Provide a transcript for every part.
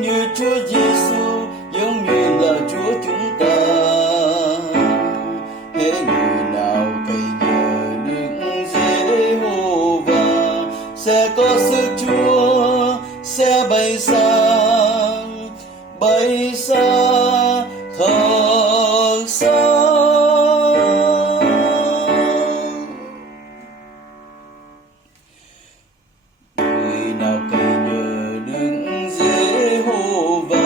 giống như Chúa Giêsu, giống như là Chúa chúng ta. Hễ người nào cậy nhờ Đức Giê-hô-va sẽ có sức Chúa, sẽ bay xa thật xa. Người nào cậy nhờ Đức Giê-hô-va,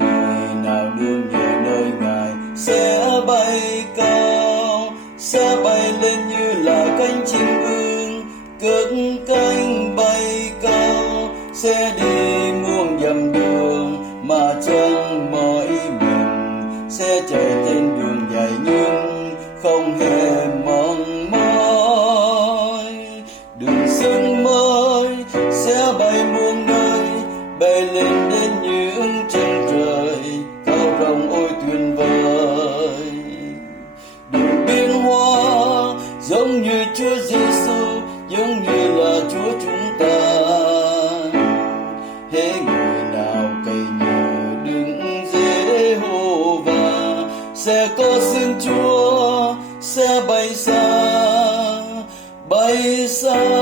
người nào nương nhờ nơi Ngài sẽ bay cao, sẽ bay lên như là cánh chim ưng, cất cánh bay cao, sẽ đi muôn dặm đường mà chẳng mỏi mình, sẽ chạy trên đường dài nhưng không hề mong mỏi. Đừng sương mới sẽ bay muôn nơi, bay lên đến những chân trời cao rộng ôi tuyệt vời. Đừng biến hóa giống như Chúa Giêsu, giống như là Chúa chúng ta. Hễ người nào cậy nhờ Đức Giê-hô-va sẽ có xưng Chúa, sẽ bay xa